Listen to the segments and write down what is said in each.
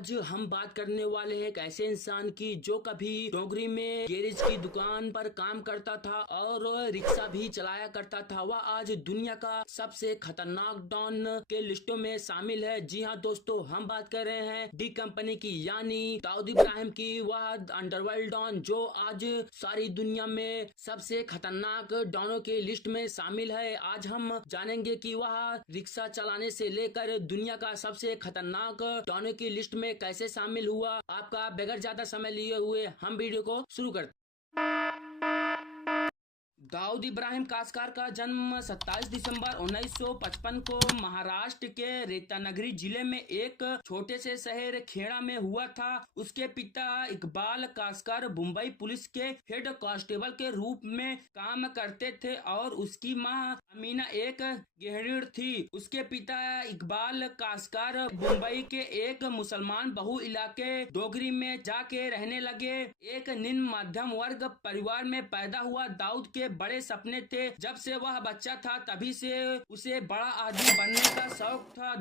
आज हम बात करने वाले हैं एक ऐसे इंसान की जो कभी डोंगरी में गैरेज की दुकान पर काम करता था और रिक्शा भी चलाया करता था। वह आज दुनिया का सबसे खतरनाक डॉन के लिस्टों में शामिल है। जी हाँ दोस्तों, हम बात कर रहे हैं डी कंपनी की यानी दाऊद इब्राहिम की। वह अंडरवर्ल्ड डॉन जो आज सारी दुनिया में सबसे खतरनाक डॉनों के लिस्ट में शामिल है। आज हम जानेंगे कि वह रिक्शा चलाने से लेकर दुनिया का सबसे खतरनाक डॉनों की लिस्ट में कैसे शामिल हुआ। आपका बगैर ज्यादा समय लिए हुए हम वीडियो को शुरू करते। दाऊद इब्राहिम कासकार का जन्म 27 दिसंबर 1955 को महाराष्ट्र के रत्नागिरी जिले में एक छोटे से शहर खेड़ा में हुआ था। उसके पिता इकबाल कासकर मुंबई पुलिस के हेड कांस्टेबल के रूप में काम करते थे और उसकी मां अमीना एक गृहिणी थी। उसके पिता इकबाल कासकर मुंबई के एक मुसलमान बहु इलाके डोगरी में जाके रहने लगे। एक निम्न मध्यम वर्ग परिवार में पैदा हुआ दाऊद के बड़े सपने थे। जब से वह बच्चा था तभी से उसे बड़ा आदमी बनने का शौक था।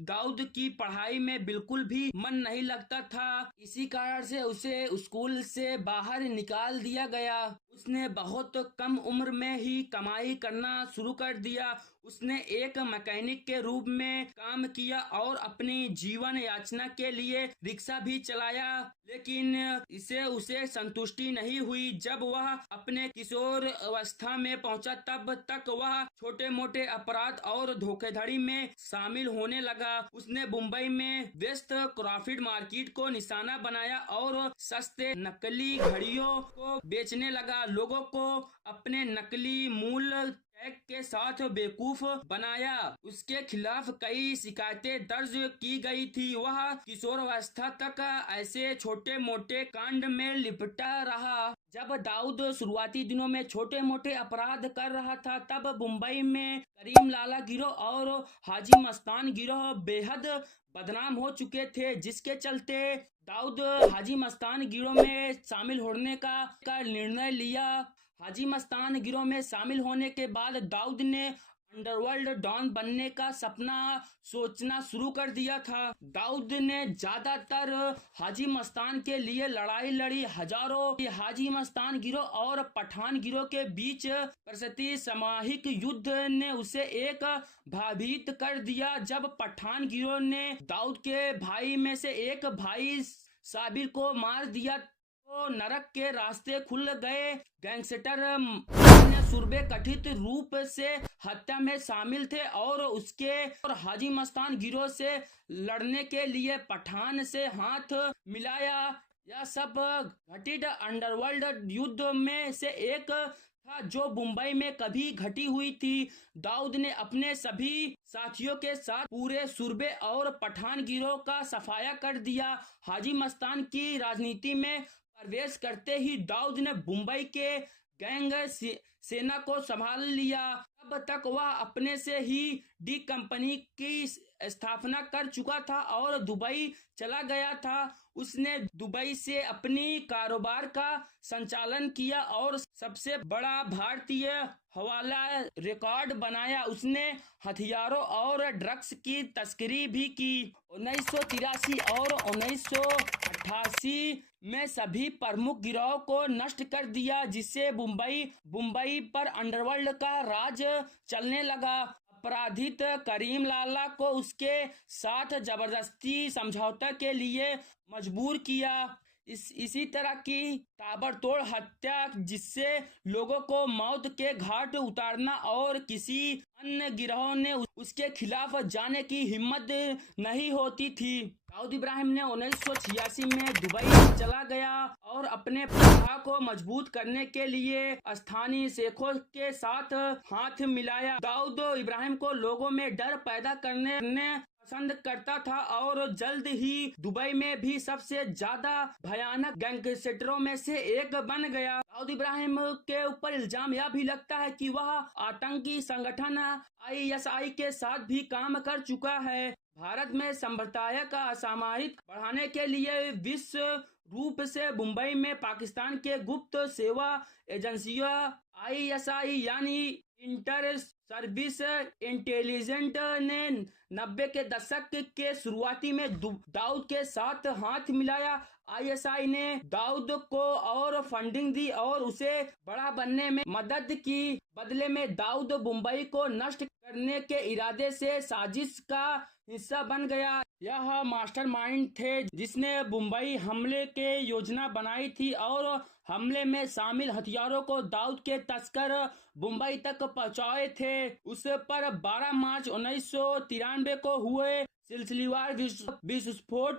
दाऊद की पढ़ाई में बिल्कुल भी मन नहीं लगता था। इसी कारण से उसे स्कूल से बाहर निकाल दिया गया। उसने बहुत कम उम्र में ही कमाई करना शुरू कर दिया। उसने एक मैकेनिक के रूप में काम किया और अपनी जीवन याचना के लिए रिक्शा भी चलाया, लेकिन इसे उसे संतुष्टि नहीं हुई। जब वह अपने किशोर अवस्था में पहुंचा तब तक वह छोटे मोटे अपराध और धोखाधड़ी में शामिल होने लगा। उसने मुंबई में वेस्ट क्रॉफर्ड मार्केट को निशाना बनाया और सस्ते नकली घड़ियों को बेचने लगा। लोगों को अपने नकली मूल्य टैग के साथ बेवकूफ बनाया। उसके खिलाफ कई शिकायतें दर्ज की गई थी। वह किशोरावस्था तक ऐसे छोटे मोटे कांड में लिपटा रहा। जब दाऊद शुरुआती दिनों में छोटे मोटे अपराध कर रहा था तब मुंबई में करीम लाला गिरोह और हाजी मस्तान गिरोह बेहद बदनाम हो चुके थे, जिसके चलते दाऊद हाजी मस्तान गिरोह में शामिल होने का निर्णय लिया। हाजी मस्तान गिरोह में शामिल होने के बाद दाऊद ने अंडरवर्ल्ड डॉन बनने का सपना सोचना शुरू कर दिया था। दाऊद ने ज्यादातर हाजी मस्तान के लिए लड़ाई लड़ी। हजारों हाजी मस्तान गिरोह और पठान गिरोह के बीच प्रसिद्ध सामूहिक युद्ध ने उसे एक भयभीत कर दिया। जब पठान गिरोह ने दाऊद के भाई में से एक भाई साबिर को मार दिया तो नरक के रास्ते खुल गए। गैंगस्टर अन्य सूरबे कथित रूप से हत्या में शामिल थे और उसके और हाजी मस्तान गिरोह से लड़ने के लिए पठान से हाथ मिलाया। यह सब घटित अंडरवर्ल्ड युद्ध में से एक था जो मुंबई में कभी घटी हुई थी। दाऊद ने अपने सभी साथियों के साथ पूरे सूरबे और पठान गिरोह का सफाया कर दिया। हाजी मस्तान की राजनीति में प्रवेश करते ही दाऊद ने मुंबई के गैंग सेना को संभाल लिया। अब तक वह अपने से ही डी कंपनी की स्थापना कर चुका था और दुबई चला गया था। उसने दुबई से अपनी कारोबार का संचालन किया और सबसे बड़ा भारतीय हवाला रिकॉर्ड बनाया। उसने हथियारों और ड्रग्स की तस्करी भी की। 1983 और 1988 में सभी प्रमुख गिरोह को नष्ट कर दिया, जिससे मुंबई पर अंडरवर्ल्ड का राज चलने लगा। अपराधित करीम लाला को उसके साथ जबरदस्ती समझौता के लिए मजबूर किया। इसी तरह की ताबड़तोड़ हत्या जिससे लोगों को मौत के घाट उतारना और किसी अन्य गिरोह ने उसके खिलाफ जाने की हिम्मत नहीं होती थी। दाऊद इब्राहिम ने 1986 में दुबई चला गया और अपने प्रभा को मजबूत करने के लिए स्थानीय शेखों के साथ हाथ मिलाया। दाऊद इब्राहिम को लोगों में डर पैदा करने पसंद करता था और जल्द ही दुबई में भी सबसे ज्यादा भयानक गैंगस्टरों में से एक बन गया। दाऊद इब्राहिम के ऊपर इल्जाम यह भी लगता है कि वह आतंकी संगठन ISI के साथ भी काम कर चुका है। भारत में संप्रदाय का असामरिक बढ़ाने के लिए विश्व रूप से मुंबई में पाकिस्तान के गुप्त सेवा एजेंसियों ISI यानी इंटर सर्विस इंटेलिजेंट ने 90 के दशक के शुरुआती में दाऊद के साथ हाथ मिलाया। आईएसआई ने दाऊद को और फंडिंग दी और उसे बड़ा बनने में मदद की। बदले में दाऊद मुंबई को नष्ट करने के इरादे से साजिश का हिस्सा बन गया। यह मास्टरमाइंड थे जिसने मुंबई हमले के योजना बनाई थी और हमले में शामिल हथियारों को दाऊद के तस्कर मुंबई तक पहुंचाए थे। उस पर 12 मार्च 1993 को हुए सिलसिलेवार विस्फोट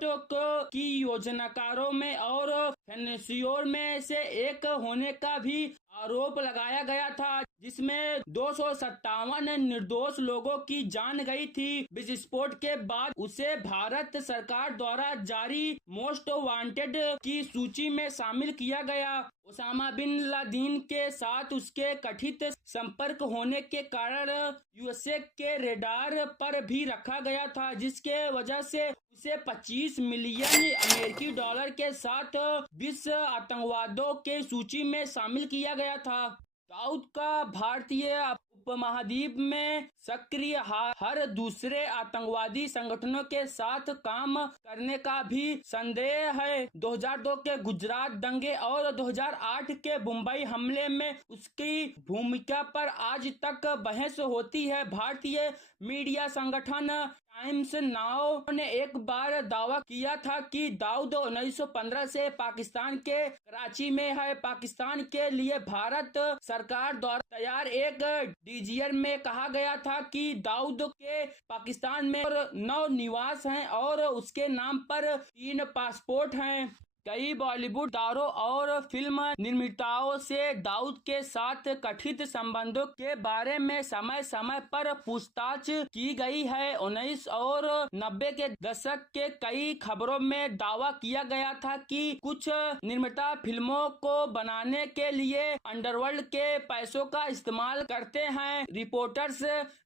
की योजनाकारों में और फाइनेंसियोर में से एक होने का भी आरोप लगाया गया था, जिसमें 257 निर्दोष लोगों की जान गई थी। विस्फोट के बाद उसे भारत सरकार द्वारा जारी मोस्ट वांटेड की सूची में शामिल किया गया। ओसामा बिन लादेन के साथ उसके कथित संपर्क होने के कारण यूएसए के रेडार पर भी रखा गया था, जिसके वजह से उसे 25 मिलियन अमेरिकी डॉलर के साथ 20 आतंकवादियों के सूची में शामिल किया गया था। दाऊद का भारतीय उपमहाद्वीप में सक्रिय हर दूसरे आतंकवादी संगठनों के साथ काम करने का भी संदेह है। 2002 के गुजरात दंगे और 2008 के मुंबई हमले में उसकी भूमिका पर आज तक बहस होती है। भारतीय मीडिया संगठन टाइम्स नाउ ने एक बार दावा किया था कि दाऊद 1915 से पाकिस्तान के कराची में है। पाकिस्तान के लिए भारत सरकार द्वारा तैयार एक डीजीआर में कहा गया था कि दाऊद के पाकिस्तान में 9 निवास हैं और उसके नाम पर 3 पासपोर्ट हैं। कई बॉलीवुड तारों और फिल्म निर्माताओं से दाऊद के साथ कथित संबंधों के बारे में समय समय पर पूछताछ की गई है। 19 और 90 के दशक के कई खबरों में दावा किया गया था कि कुछ निर्माता फिल्मों को बनाने के लिए अंडरवर्ल्ड के पैसों का इस्तेमाल करते हैं। रिपोर्टर्स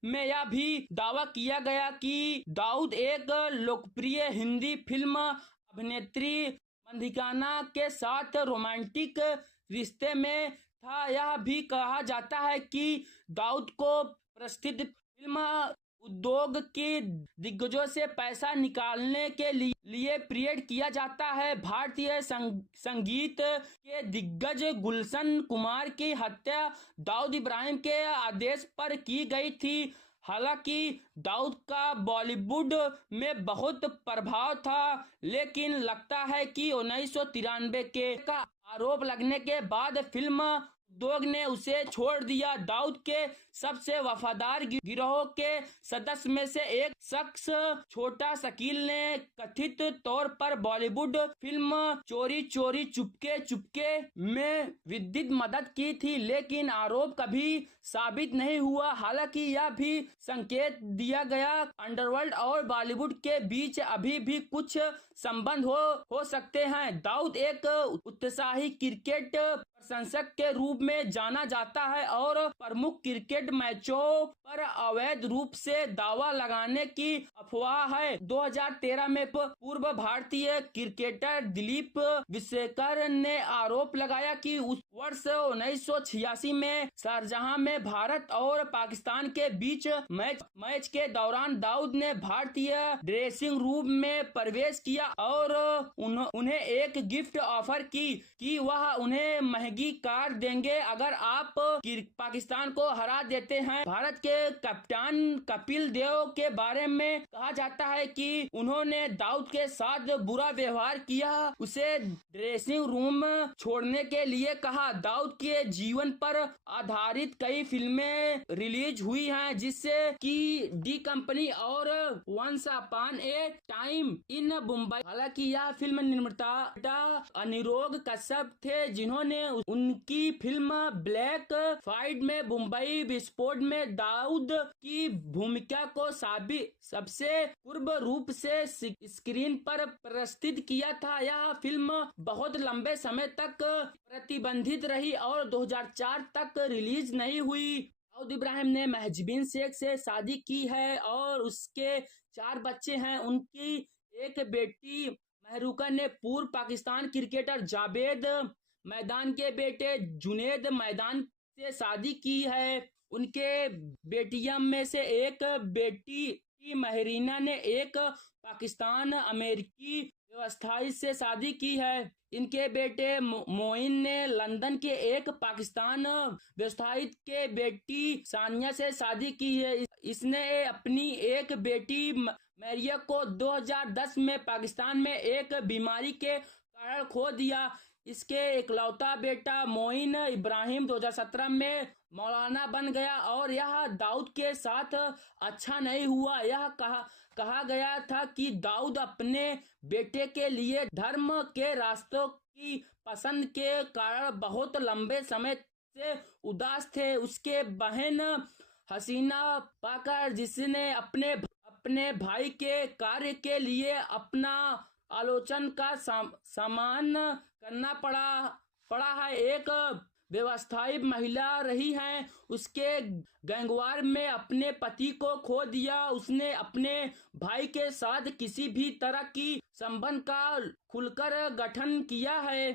में यह भी दावा किया गया कि दाऊद एक लोकप्रिय हिंदी फिल्म अभिनेत्री मंदिकाना के साथ रोमांटिक रिश्ते में था। यह भी कहा जाता है कि दाऊद को प्रसिद्ध फिल्म उद्योग के दिग्गजों से पैसा निकालने के लिए प्रेरित किया जाता है। भारतीय संगीत के दिग्गज गुलशन कुमार की हत्या दाऊद इब्राहिम के आदेश पर की गई थी। हालांकि दाऊद का बॉलीवुड में बहुत प्रभाव था, लेकिन लगता है कि 1993 के का आरोप लगने के बाद फिल्म उद्योग ने उसे छोड़ दिया। दाऊद के सबसे वफादार गिरोह के सदस्य में से एक शख्स छोटा शकील ने कथित तौर पर बॉलीवुड फिल्म चोरी चोरी चुपके चुपके में विद्युत मदद की थी, लेकिन आरोप कभी साबित नहीं हुआ। हालांकि यह भी संकेत दिया गया अंडरवर्ल्ड और बॉलीवुड के बीच अभी भी कुछ संबंध हो सकते हैं। दाऊद एक उत्साही क्रिकेट प्रशंसक के रूप में जाना जाता है और प्रमुख क्रिकेट मैचों पर अवैध रूप से दावा लगाने की अफवाह है। 2013 में पूर्व भारतीय क्रिकेटर दिलीप विशेखर ने आरोप लगाया कि उस वर्ष 1986 में शारजाह में भारत और पाकिस्तान के बीच मैच के दौरान दाऊद ने भारतीय ड्रेसिंग रूम में प्रवेश किया और उन्हें एक गिफ्ट ऑफर की कि वह उन्हें महंगी कार देंगे अगर आप पाकिस्तान को हरा देते हैं। भारत के कप्तान कपिल देव के बारे में कहा जाता है कि उन्होंने दाऊद के साथ बुरा व्यवहार किया, उसे ड्रेसिंग रूम छोड़ने के लिए कहा। दाऊद के जीवन पर आधारित कई फिल्में रिलीज हुई हैं, जिससे कि डी कंपनी और once upon a time in Mumbai. हालांकि यह फिल्म निर्माता अनिरुद्ध कश्यप थे, जिन्होंने उनकी फिल्म ब्लैक फाइट में मुंबई विस्फोट में दाऊद की भूमिका को सबसे पूर्व रूप से स्क्रीन पर प्रस्तुत किया था। यह फिल्म बहुत लंबे समय तक प्रतिबंधित रही और 2004 तक रिलीज नहीं हुई। दाऊद इब्राहिम ने महजबीन शेख से शादी की है और उसके 4 बच्चे हैं। उनकी एक बेटी महरूका ने पूर्व पाकिस्तान क्रिकेटर जावेद मैदान के बेटे जुनेद मैदान से शादी की है। उनके बेटियों में से एक बेटी कि महरीना ने एक पाकिस्तान अमेरिकी व्यवसायी से शादी की है। इनके बेटे मोइन ने लंदन के एक पाकिस्तान व्यवसायी के बेटी सानिया से शादी की है। इसने अपनी एक बेटी मैरिया को 2010 में पाकिस्तान में एक बीमारी के कारण खो दिया। इसके इकलौता बेटा मोइन इब्राहिम 2017 में मौलाना बन गया और यह दाऊद के साथ अच्छा नहीं हुआ। यह कहा गया था कि दाऊद अपने बेटे के लिए धर्म के रास्तों की पसंद के कारण बहुत लंबे समय से उदास थे। उसके बहन हसीना पाकर, जिसने अपने भाई के कार्य के लिए अपना आलोचना का सामना करना पड़ा है, एक व्यवसायी महिला रही है। उसके गैंगवार में अपने पति को खो दिया। उसने अपने भाई के साथ किसी भी तरह की संबंध का खुलकर गठन किया है।